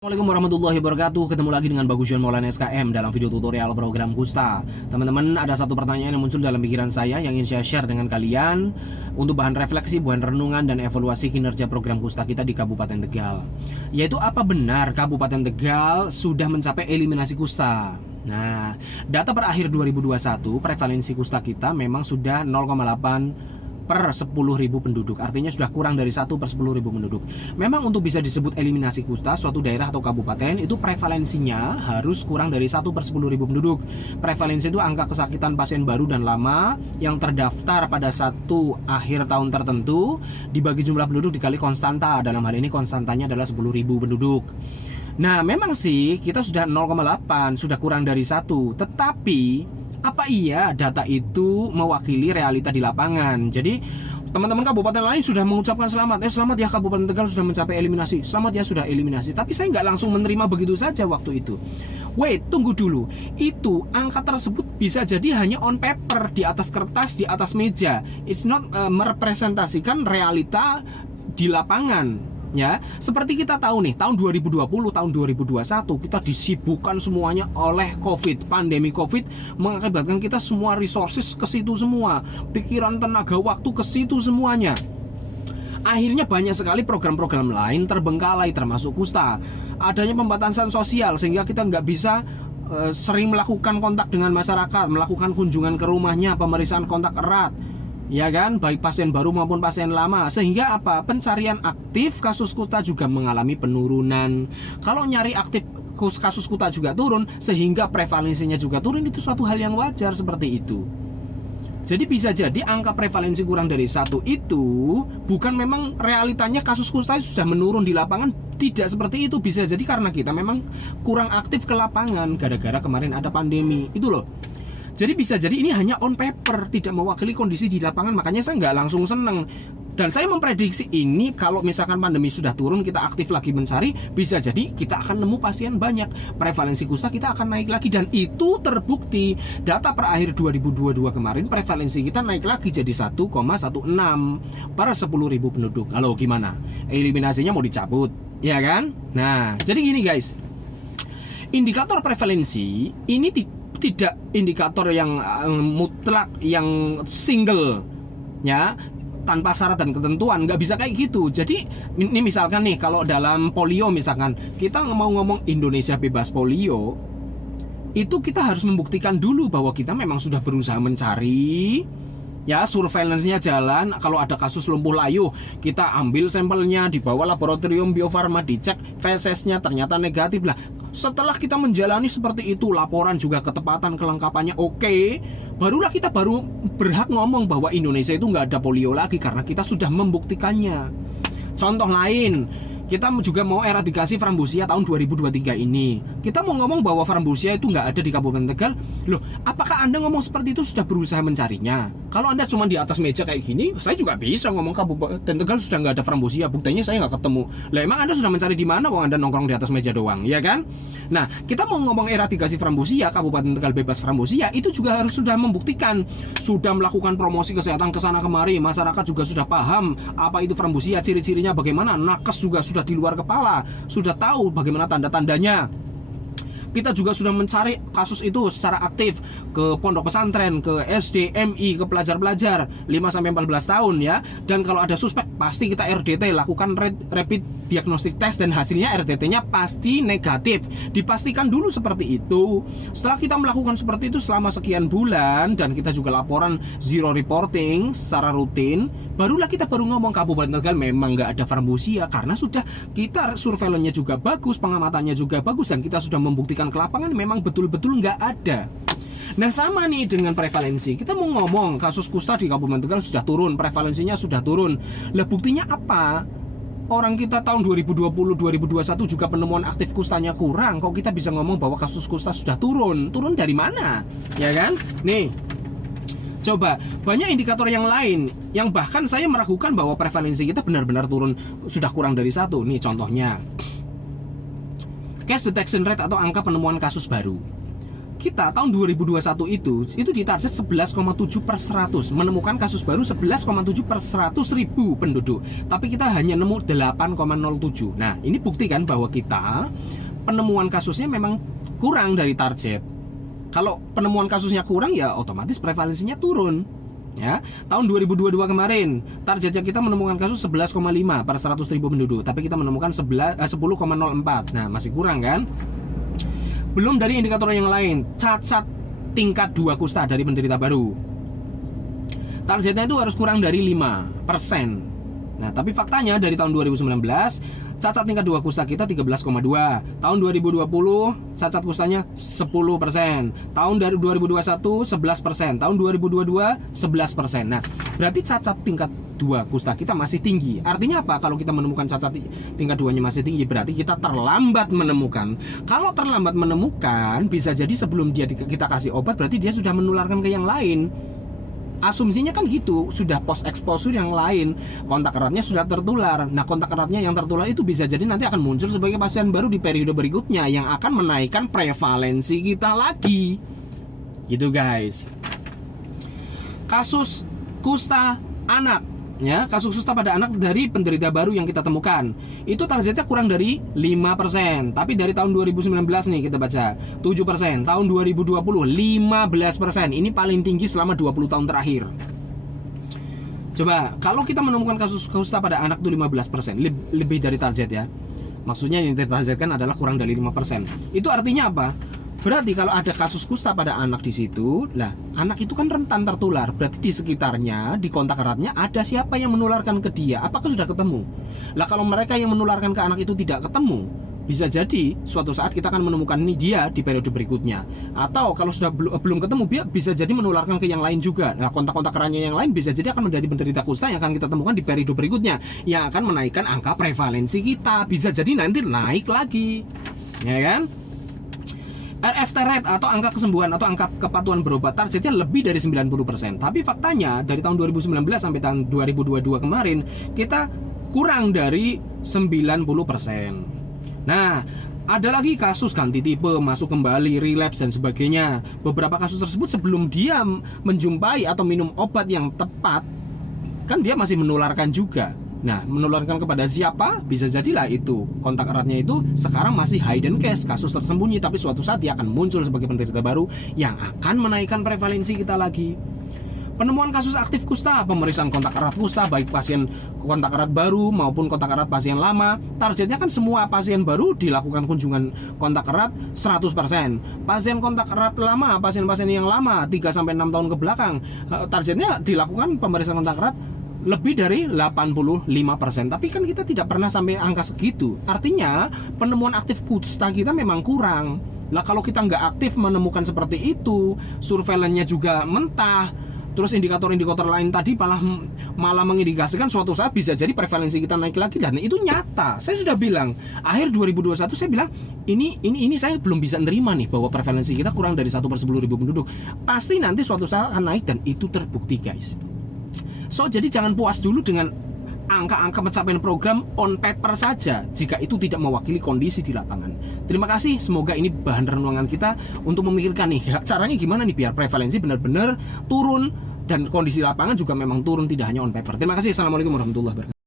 Assalamualaikum warahmatullahi wabarakatuh. Ketemu lagi dengan Bagusion Maulana SKM dalam video tutorial program Kusta. Teman-teman, ada satu pertanyaan yang muncul dalam pikiran saya yang ingin saya share dengan kalian untuk bahan refleksi, bahan renungan, dan evaluasi kinerja program Kusta kita di Kabupaten Tegal. Yaitu, apa benar Kabupaten Tegal sudah mencapai eliminasi kusta? Nah, data per akhir 2021 prevalensi kusta kita memang sudah 0,8 per 10.000 penduduk. Artinya sudah kurang dari 1 per 10.000 penduduk. Memang untuk bisa disebut eliminasi kusta suatu daerah atau kabupaten, itu prevalensinya harus kurang dari 1 per 10.000 penduduk. Prevalensi itu angka kesakitan pasien baru dan lama yang terdaftar pada satu akhir tahun tertentu dibagi jumlah penduduk dikali konstanta. Dalam hal ini konstantanya adalah 10.000 penduduk. Nah, memang sih kita sudah 0,8, sudah kurang dari 1. Tetapi apa iya data itu mewakili realita di lapangan? Jadi teman-teman kabupaten lain sudah mengucapkan selamat ya Kabupaten Tegal sudah mencapai eliminasi, selamat ya sudah eliminasi. Tapi saya nggak langsung menerima begitu saja waktu itu. Wait, tunggu dulu. Itu angka tersebut bisa jadi hanya on paper, di atas kertas, di atas meja. It's not merepresentasikan realita di lapangan. Ya, seperti kita tahu nih, tahun 2020, tahun 2021 kita disibukkan semuanya oleh COVID. Pandemi COVID mengakibatkan kita semua resources ke situ semua, pikiran, tenaga, waktu ke situ semuanya. Akhirnya banyak sekali program-program lain terbengkalai, termasuk Kusta. Adanya pembatasan sosial sehingga kita nggak bisa sering melakukan kontak dengan masyarakat, melakukan kunjungan ke rumahnya, pemeriksaan kontak erat, ya kan, baik pasien baru maupun pasien lama. Sehingga apa? Pencarian aktif kasus kusta juga mengalami penurunan. Kalau nyari aktif kasus kusta juga turun, sehingga prevalensinya juga turun, itu suatu hal yang wajar seperti itu. Jadi bisa jadi angka prevalensi kurang dari 1 itu bukan memang realitanya kasus kusta sudah menurun di lapangan. Tidak seperti itu. Bisa jadi karena kita memang kurang aktif ke lapangan gara-gara kemarin ada pandemi. Itu loh. Jadi bisa jadi ini hanya on paper, tidak mewakili kondisi di lapangan. Makanya saya nggak langsung seneng. Dan saya memprediksi ini, kalau misalkan pandemi sudah turun, kita aktif lagi mencari, bisa jadi kita akan nemu pasien banyak, prevalensi kusta kita akan naik lagi. Dan itu terbukti. Data per akhir 2022 kemarin, prevalensi kita naik lagi jadi 1,16 per 10.000 penduduk. Halo, gimana? Eliminasinya mau dicabut, ya kan? Nah, jadi gini guys, indikator prevalensi ini tidak indikator yang mutlak, yang single, ya, tanpa syarat dan ketentuan. Nggak bisa kayak gitu. Jadi ini misalkan nih, kalau dalam polio misalkan kita mau ngomong Indonesia bebas polio, itu kita harus membuktikan dulu bahwa kita memang sudah berusaha mencari, ya, surveillance-nya jalan. Kalau ada kasus lumpuh layu, kita ambil sampelnya, dibawa laboratorium Bio Farma, dicek feses-nya, ternyata negatif lah. Setelah kita menjalani seperti itu, laporan juga ketepatan kelengkapannya oke, barulah kita berhak ngomong bahwa Indonesia itu nggak ada polio lagi karena kita sudah membuktikannya. Contoh lain, kita juga mau eradikasi frambosia tahun 2023 ini. Kita mau ngomong bahwa frambosia itu nggak ada di Kabupaten Tegal. Loh, apakah Anda ngomong seperti itu sudah berusaha mencarinya? Kalau Anda cuma di atas meja kayak gini, saya juga bisa ngomong Kabupaten Tegal sudah nggak ada frambosia. Buktinya saya nggak ketemu. Lah, emang Anda sudah mencari di mana? Wong Anda nongkrong di atas meja doang, ya kan? Nah, kita mau ngomong eradikasi frambosia, Kabupaten Tegal bebas frambosia, itu juga harus sudah membuktikan, sudah melakukan promosi kesehatan kesana kemari, masyarakat juga sudah paham apa itu frambosia, ciri-cirinya bagaimana, nakes juga sudah di luar kepala, sudah tahu bagaimana tanda-tandanya. Kita juga sudah mencari kasus itu secara aktif ke pondok pesantren, ke SD, MI, ke pelajar-pelajar 5-14 tahun, ya. Dan kalau ada suspek, pasti kita RDT, lakukan rapid diagnostic test, dan hasilnya RDT-nya pasti negatif. Dipastikan dulu seperti itu. Setelah kita melakukan seperti itu selama sekian bulan, dan kita juga laporan zero reporting secara rutin, barulah kita ngomong Kabupaten Tegal memang nggak ada frambosia, karena sudah kita surveillance-nya juga bagus, pengamatannya juga bagus, dan kita sudah membuktikan ke lapangan memang betul-betul nggak ada. Nah, sama nih dengan prevalensi. Kita mau ngomong kasus kusta di Kabupaten Tegal sudah turun, prevalensinya sudah turun. Lah, buktinya apa? Orang kita tahun 2020, 2021 juga penemuan aktif kustanya kurang. Kok kita bisa ngomong bahwa kasus kusta sudah turun? Turun dari mana? Ya kan? Nih, coba, banyak indikator yang lain yang bahkan saya meragukan bahwa prevalensi kita benar-benar turun, sudah kurang dari 1. Nih contohnya, case detection rate atau angka penemuan kasus baru. kita tahun 2021 itu ditarget 11,7 per 100, menemukan kasus baru 11,7 per 100 ribu penduduk, tapi kita hanya nemu 8,07. Nah, ini buktikan bahwa kita penemuan kasusnya memang kurang dari target. Kalau penemuan kasusnya kurang, ya otomatis prevalensinya turun. Ya, tahun 2022 kemarin targetnya kita menemukan kasus 11,5 per 100 ribu penduduk, tapi kita menemukan 10,04. Nah, masih kurang kan? Belum dari indikator yang lain, cacat tingkat 2 kusta dari penderita baru. Targetnya itu harus kurang dari 5%. Nah, tapi faktanya dari tahun 2019 cacat tingkat 2 kusta kita 13,2. Tahun 2020 cacat kustanya 10%. Tahun dari 2021 11%. Tahun 2022 11%. Nah, berarti cacat tingkat 2 kusta kita masih tinggi. Artinya apa? Kalau kita menemukan cacat tingkat 2-nya masih tinggi, berarti kita terlambat menemukan. Kalau terlambat menemukan, bisa jadi sebelum kita kasih obat, berarti dia sudah menularkan ke yang lain. Asumsinya kan gitu, sudah post exposure yang lain, kontak eratnya sudah tertular. Nah, kontak eratnya yang tertular itu bisa jadi nanti akan muncul sebagai pasien baru di periode berikutnya yang akan menaikkan prevalensi kita lagi. Gitu guys. Kasus kusta anak, ya, kasus kusta pada anak dari penderita baru yang kita temukan itu targetnya kurang dari 5%, tapi dari tahun 2019 nih kita baca 7%, tahun 2020 15%. Ini paling tinggi selama 20 tahun terakhir. Coba kalau kita menemukan kasus kusta pada anak itu 15%, lebih dari target ya. Maksudnya yang ditargetkan adalah kurang dari 5%. Itu artinya apa? Berarti kalau ada kasus kusta pada anak di situ, lah anak itu kan rentan tertular. Berarti di sekitarnya, di kontak eratnya ada siapa yang menularkan ke dia? Apakah sudah ketemu? Lah kalau mereka yang menularkan ke anak itu tidak ketemu, bisa jadi suatu saat kita akan menemukan ini dia di periode berikutnya. Atau kalau sudah belum ketemu, dia bisa jadi menularkan ke yang lain juga. Nah, kontak-kontak eratnya yang lain bisa jadi akan menjadi penderita kusta yang akan kita temukan di periode berikutnya, yang akan menaikkan angka prevalensi kita. Bisa jadi nanti naik lagi, ya kan? RFT rate atau angka kesembuhan atau angka kepatuhan berobat targetnya lebih dari 90%. Tapi faktanya dari tahun 2019 sampai tahun 2022 kemarin kita kurang dari 90%. Nah, ada lagi kasus ganti tipe, masuk kembali, relapse dan sebagainya. Beberapa kasus tersebut sebelum dia menjumpai atau minum obat yang tepat, kan dia masih menularkan juga. Nah, menularkan kepada siapa? Bisa jadilah itu kontak eratnya itu sekarang masih hidden case, kasus tersembunyi, tapi suatu saat dia akan muncul sebagai penderita baru yang akan menaikkan prevalensi kita lagi. Penemuan kasus aktif kusta, pemeriksaan kontak erat kusta, baik pasien kontak erat baru maupun kontak erat pasien lama. Targetnya kan semua pasien baru dilakukan kunjungan kontak erat 100%. Pasien kontak erat lama, pasien-pasien yang lama 3-6 tahun ke belakang, targetnya dilakukan pemeriksaan kontak erat lebih dari 85%. Tapi kan kita tidak pernah sampai angka segitu. Artinya penemuan aktif kusta kita memang kurang. Lah kalau kita nggak aktif menemukan seperti itu, surveillance-nya juga mentah, terus indikator-indikator lain tadi malah mengindikasikan suatu saat bisa jadi prevalensi kita naik lagi, dan itu nyata. Saya sudah bilang akhir 2021, saya bilang ini saya belum bisa nerima nih bahwa prevalensi kita kurang dari 1/10.000 penduduk. Pasti nanti suatu saat akan naik, dan itu terbukti guys. So, jadi jangan puas dulu dengan angka-angka pencapaian program on paper saja jika itu tidak mewakili kondisi di lapangan. Terima kasih, semoga ini bahan renungan kita untuk memikirkan nih caranya gimana nih biar prevalensi benar-benar turun dan kondisi lapangan juga memang turun, tidak hanya on paper. Terima kasih. Assalamualaikum warahmatullahi wabarakatuh.